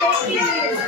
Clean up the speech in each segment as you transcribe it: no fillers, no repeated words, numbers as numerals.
Congratulations!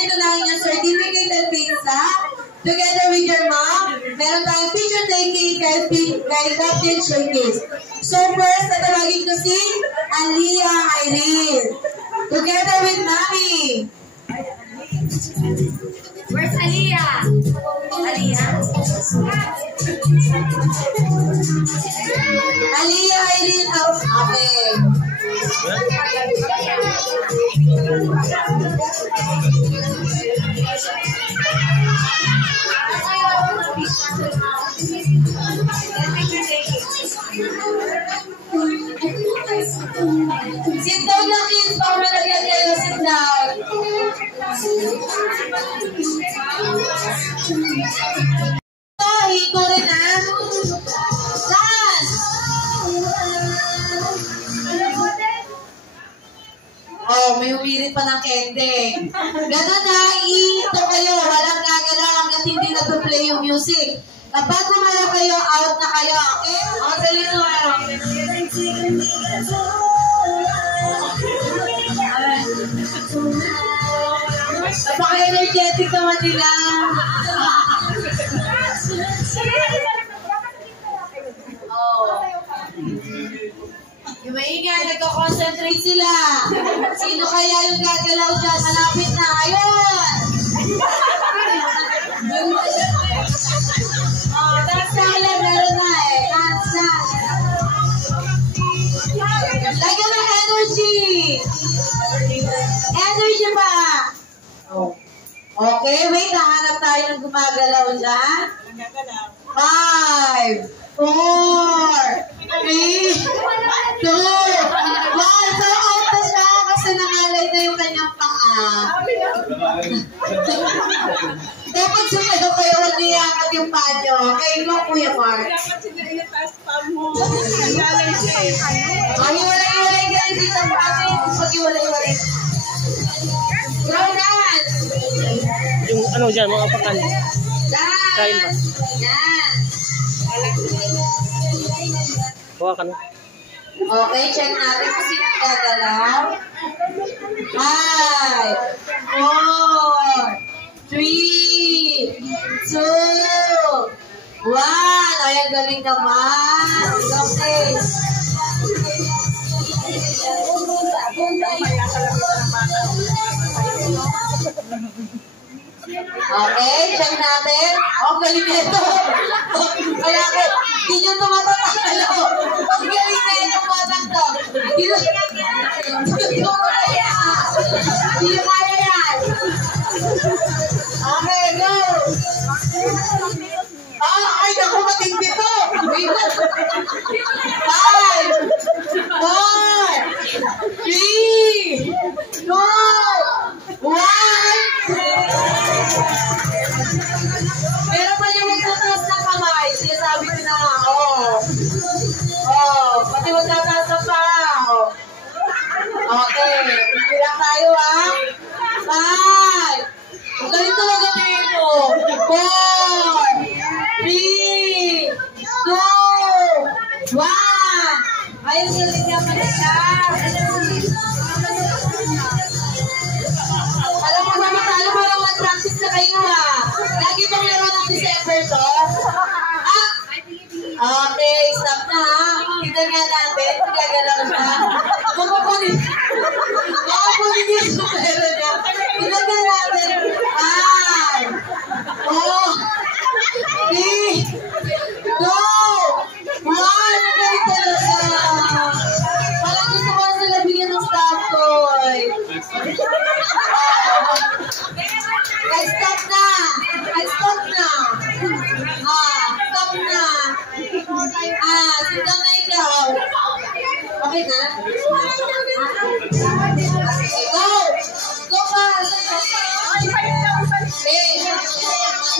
Ito na ang inyong certificate and pizza. Together with your mom, meron tayong picture taking kay Captain Showcase. So first, natawagin ko si Aliyah Irene. Together with Mami. Where's Aliyah? Aliyah? Aliyah Irene. Okay. Sit down na kids, baka malagyan kayo, sit down. Hiko rin na. Dance! Oh, may humirit pa ng kende. Ganun na, ito kayo, walang gagalaw hanggang hindi na-play yung music. Kapag kumala kayo, out na kayo, okay? O, dali na kayo. Napaka-energetic naman nila. Yung maingay, nagko-concentrate sila. Sino kaya yung gagalaw dyan? Malapit na. Ayun! Dance na ulit. Meron na eh. Dance na. Lagyan ng energy. Energy pa. Okay, wait. Nahanap tayo ng gumagalaw dyan. 5, 4, 3, 2, 1. So, out na siya kasi nangalay na yung kanyang paa. Dapat sumayo kayo, huwag niyakat yung paa nyo. Okay, go, Kuya Mark. Hiwalay-hiwalay guys, dito pa kami. Pag-hiwalay-hiwalay. Go, dance! Yung ano dyan, mga pakan. Kain ba? Dance! Bawa ka na. Okay, check natin kung sino gagalaw. 5, 4, 3, 2, 1. Ay, ang galing naman. Okay. Okay, check natin. Oh, galing nito. Kaya ko, hindi nyo tumatatalo. Ang galing na itong batang to. Hindi nyo kaya. Hindi nyo kaya yan. Okay, go. Ay, naku, matindi to. 5, 4, 3, 2, 1. Pero pa yung magtataas ng kamay, sinasabi ko na nga, pati magtataas ng paa, Okay, bilang tayo ha. 5. Ang galing talaga dito. 4, 3, 2, 1. Ayun, galing niya malika. Alam mo ba, matalo mo lang mag-practice na kayo ha. Lagi pang laro ng December to. Okay, stop na ha. Kita nga natin, gagalaw siya. Makapunin yung supero niya. Kita nga natin.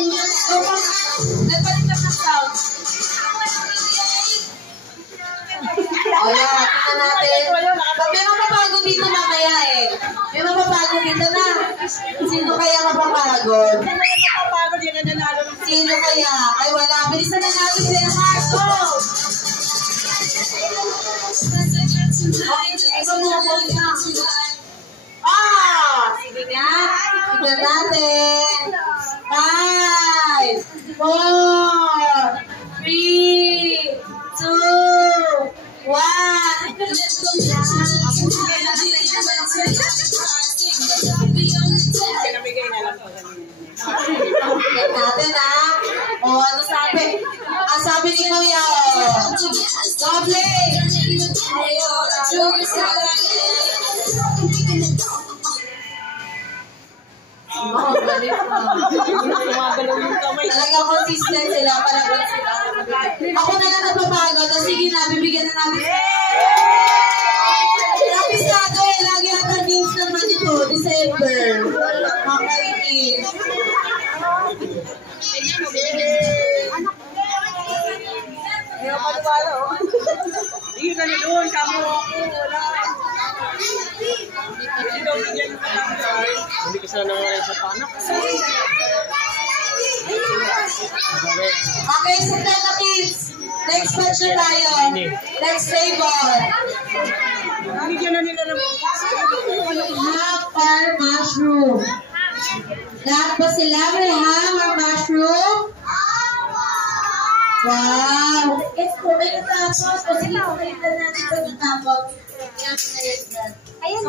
Nagpalit lang ng sound. Wala, tingnan natin. May mapapagod dito mamaya eh. May mapapagod dito na. Sino kaya mapapagod? Sino kaya? Ay wala, bilisan na natin sila ng Marco. Sige nga. Tignan natin. 5, 4, 3, 2, 1. Natin O, ano sabi? Ang sabi ni Kuya, doble. Talaga consistent sila, palaban sila. Ako na lang napapagod. Sige na, bibigyan na namin. Napisado eh, lagi natin games naman ito, December. Makainis. Hindi ka paniwala, oh. Hindi ka na doon, kamo ako, wala. Hindi kasi na naman sa panak. Okay, so na kids. Next batch na tayo. Next table. Bigyan na nila ng Ham or mushroom? Lahat ba sila may ham or mushroom? Wow! It's po, may natapos. O sige, okay na natin pag natapos. Ayan.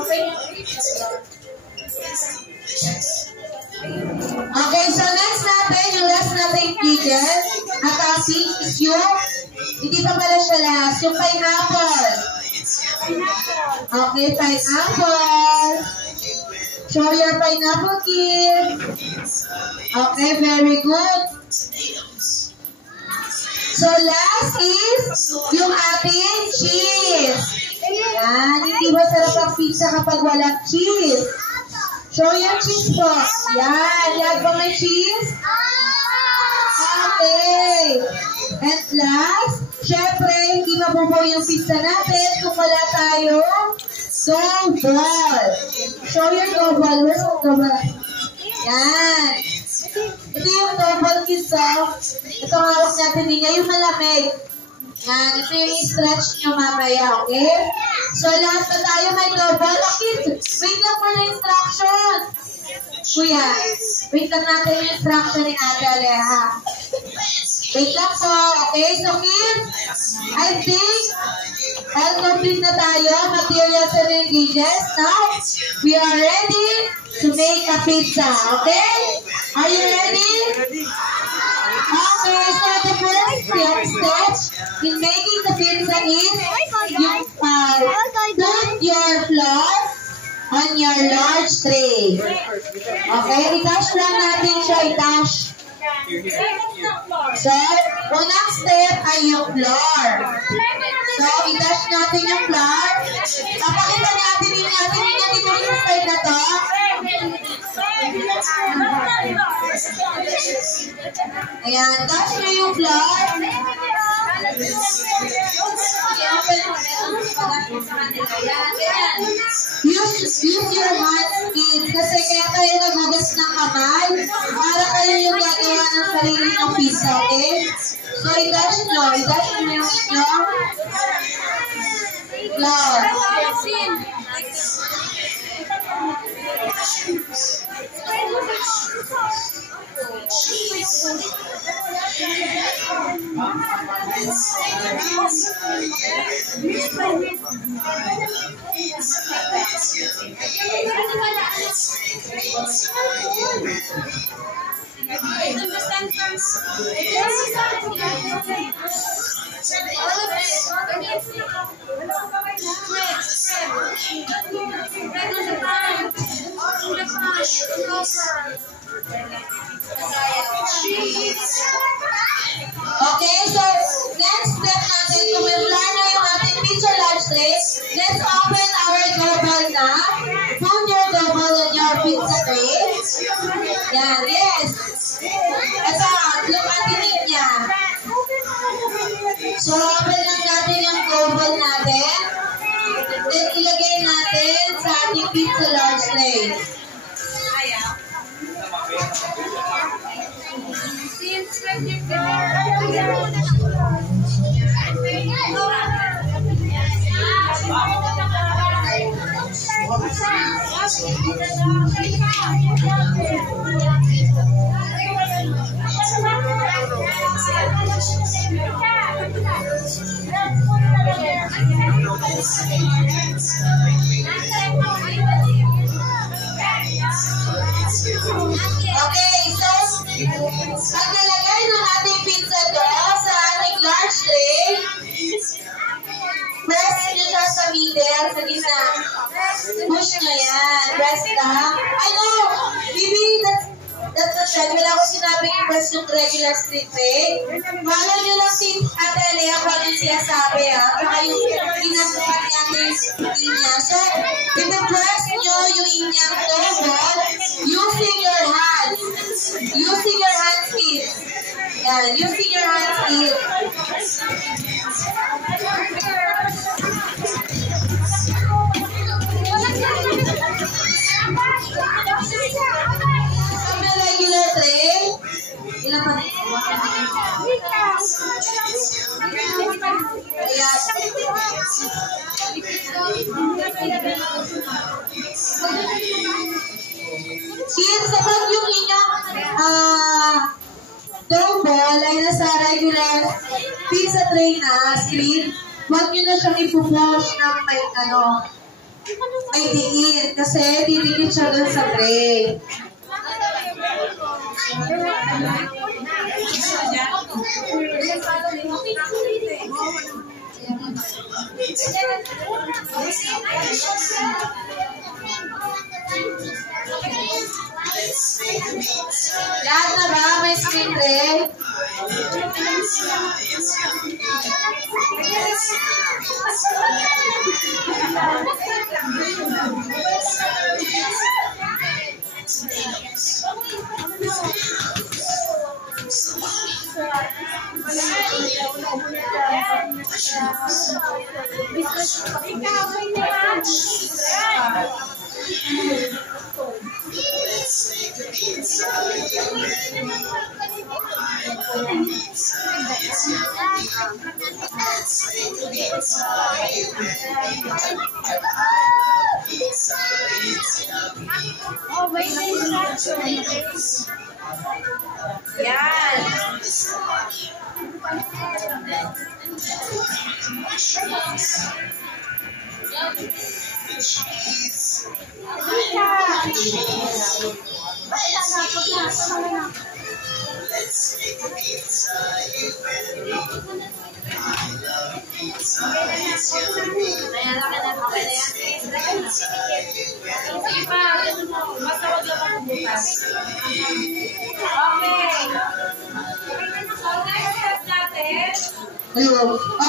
Okay, so next natin, yung last natin ingredient, at topping is yung, hindi pa pala siya last, yung pineapple. Okay, pineapple. Show your pineapple, kid. Okay, very good. So last is yung ating cheese. Yan, hindi ba sarap ang pizza kapag walang cheese? Show your cheese po. Yan, yan ba may cheese? Okay. And last, syempre, hindi mabubuo yung pizza natin kung wala tayong dough ball. Show your dough ball. Where's the dough ball? Yan. Ito yung dough ball, kids. Ito ang hawak natin din niya, yung malamig. Yan, ito yung stretch nyo mamaya, okay? So, lahat na tayo may dough ball. Okay, wait lang for the instruction. Kuya, wait lang natin yung instruction ni Ate Aleha. Wait lang po, okay? So, kids, I think all complete na tayo, materials and ingredients. Now, we are ready to make a pizza, okay? Are you ready? Okay, so the first step in making the pizza is you put your flour on your large tray. Okay, itash lang natin siya, itash. So, unang step ay yung flour. So, itash natin yung flour. Papakita natin dito yung side na to. Ayan, touch nyo yung flour. Use your hands, kids, kasi kaya kayo nagugas ng kamay para kayo yung gagawa ng sarili ng pizza, okay? So, i-dash nyo yung inyong flour. Okay, so next step natin, kung may flour na yung ating pizza large tray, let's open our dough ball na. Put your dough ball on your pizza tray. Yan, yes. Okay, so, pag nalagay ng ating pizza dough sa ating large tray, press nyo siya sa middle, sa gitna. Push nyo yan. Press lang. I know, baby, that's the trend. Wala ko sinabing i-press yung regular stick tray. Follow nyo lang si Ate Lea kung ano siya sabi, ha? Saka yung ginagawa ni Ate Inya. So, i-press nyo yung inyang dough using your hands. Using your hands, kids. Yan, using your hands, kids. So, may regular tray. Ilan pa? Ayan. Kids, kapag yung inyong dough ball ay nasa regular pizza tray na screen, huwag nyo na siyang ipupush ng may diin kasi didikit siya dun sa tray. Lahat na ba? May screen tray? Yan.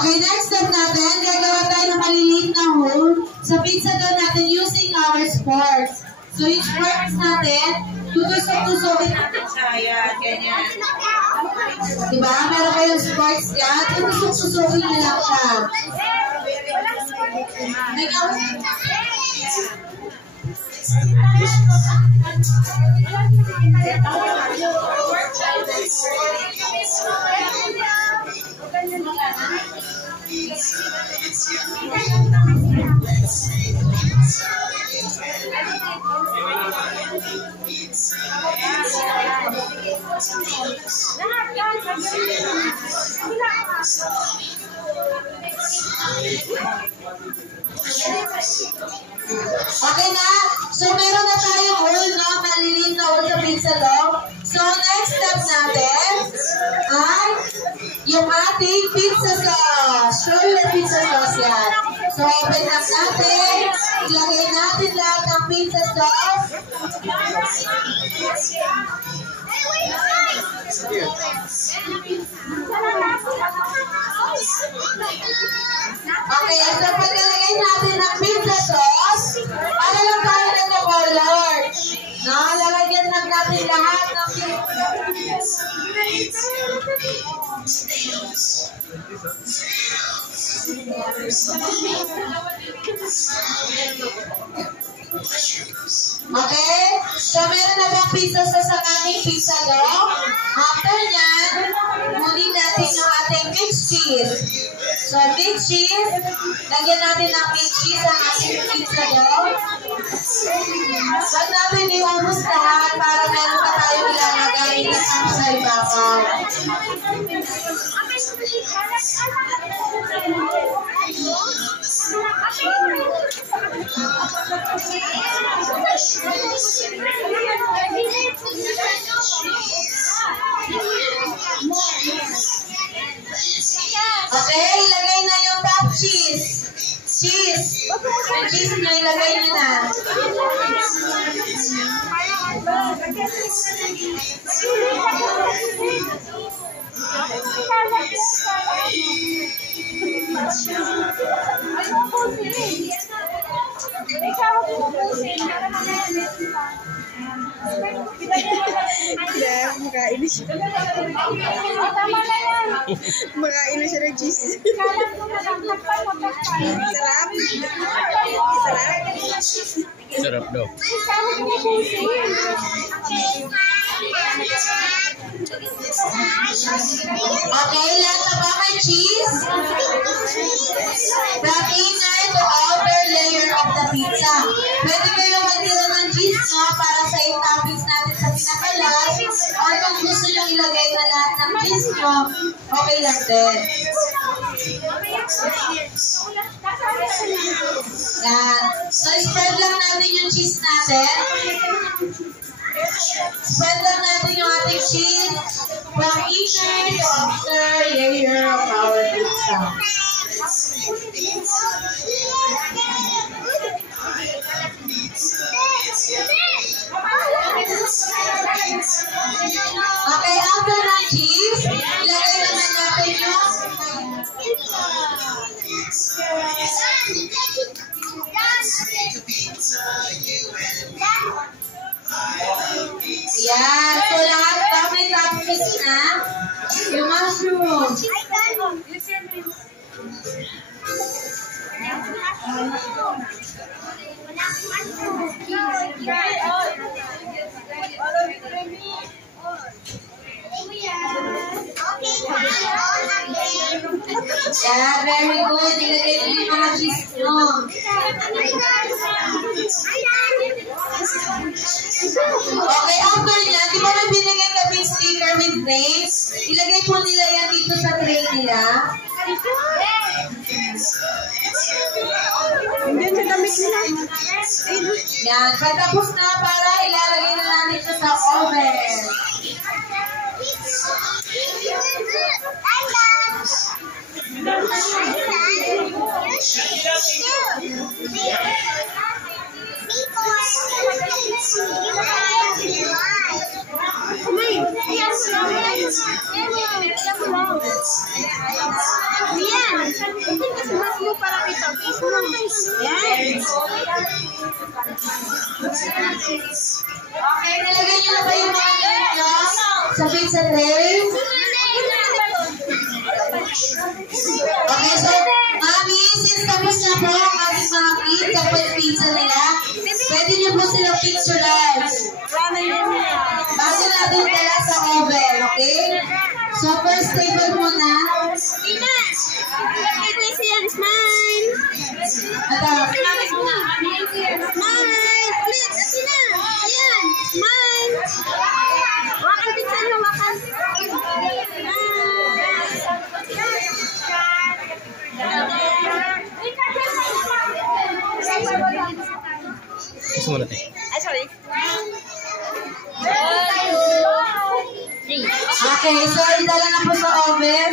Okay, next step natin, gagawa tayo ng maliliit na hole sa pizza dough natin using our sporks. So, yung sporks natin, tutusok-tusokin natin siya. Yan, ganyan. Diba? Meron kayong sporks yan, tutusok-tusokin nyo lang siya. Okay na? So, meron na tayong hole, no? Maliliit na hole sa pizza dough. So, next step natin ay yung ating pizza sauce. Show you the pizza sauce yan. So, open up natin. Ilagay natin lahat ng pizza sauce. Okay, so pagkalagay natin ng pizza sauce, ano lang tayo nagko-color? No, lalagyan lang natin lahat ng pizza. Okay? So, meron na bang pizza sa ating pizza dough? After nyan, kunin natin yung ating mixed cheese. So, mixed cheese, lagyan natin ng mixed cheese ang ating pizza dough. Huwag natin iubos lahat para meron pa tayo ilalagay na sa ibabaw. Okay, ilagay na yung top cheese. Cheese. Yung cheese nyo, ilagay nyo na. Makainis siya. Makainis siya ng cheese. Sarap. Sarap daw. Okay, lahat na ba may cheese? From inner to outer layer of the pizza. Pwede kayo magtira ng cheese nyo para sa toppings natin sa pinakalas. Or kung gusto nyo ilagay na lahat ng cheese nyo, okay lang din. Yan. So, spread lang natin yung cheese natin. Spread lang natin yung ating cheese from inner to outer layer of our pizza. Okay, after ng cheese, ilagay naman natin yung yan. So, lahat ba may toppings na? Yung mushroom. Yeah, very good. Ilagay nyo yung mga cheese nyo. Okay, after nyan, di ba na binigay kami sticker with names? Ilagay po nila yan dito sa tray nila. Diyan sa damit nila. Yan, pagkapos na para ilalagay na natin ito sa oven. Okay, nalagay niyo na ba yung mga ganito sa pizza tray? Okay, so, Mami, since tapos na po ang ating mga kids sa pizza nila, pwede niyo po silang picturean. Bago natin dala sa oven, okay? So, first table muna. Smile! Smile! Ulit! Atina! Ayan! Smile! Wakan pizza nyo! Wakan! Gusto mo natin. Ay, sorry. Okay, so idala na po sa oven.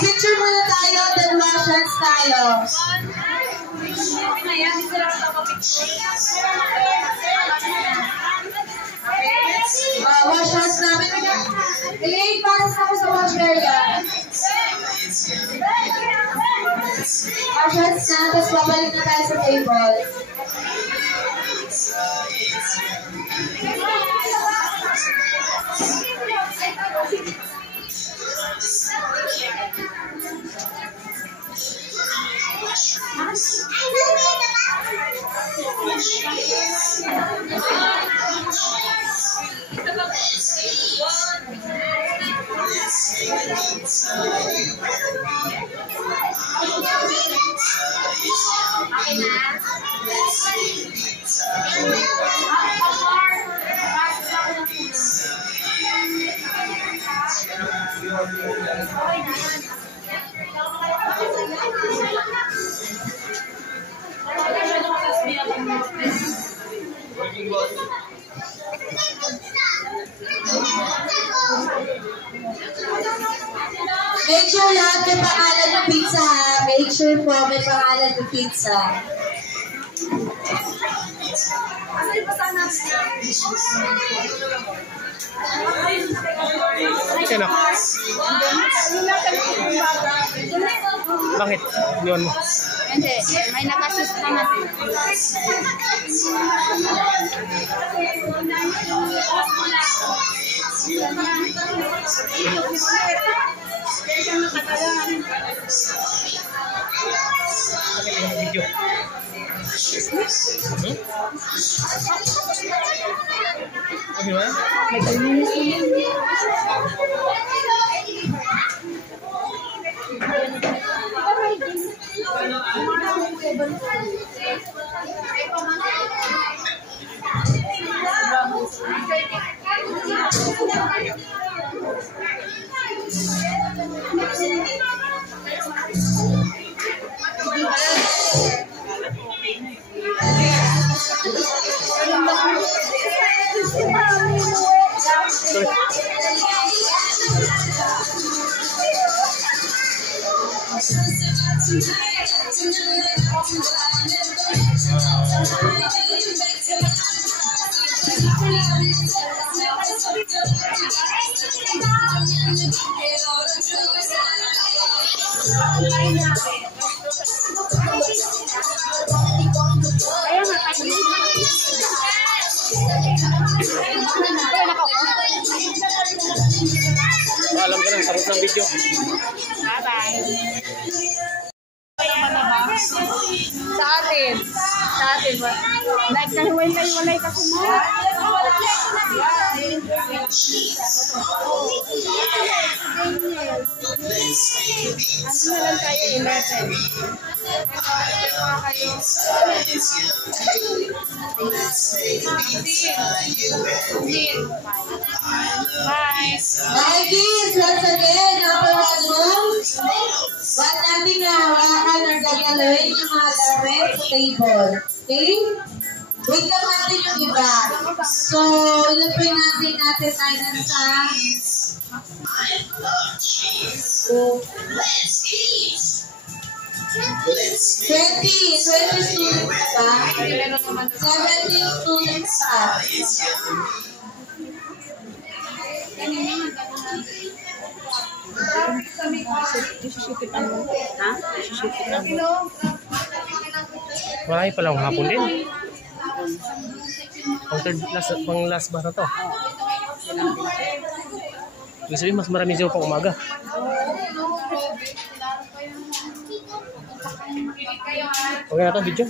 Picture muna tayo, then wash hands tayo. Wash hands namin. Elaine, pasok ako sa wash area. Wash hands na, tapos babalik na tayo sa table. Make sure lahat may pangalan ng pizza. Make sure po may pangalan ng pizza. Kaya na. Bakit? Yun mo. Hindi, may nag-assist naman. Video. Okay ba? Alam ka ng sarap ng video. Bye-bye. Sa atin. Like na hiwalay kasi mo. Ano na lang tayo 11? Bye. Nikes, once again, number 1 room. Huwag natin na hawakan or gagaloy yung mga gamit sa table. Okay? Wait lang natin yung iba. So, ilapin natin tayo na sa 20 students pa. 17 students pa. Marami palang hapon din. Pang last ba na to? Ibig sabihin, mas marami siya pang umaga. Okay na to, video.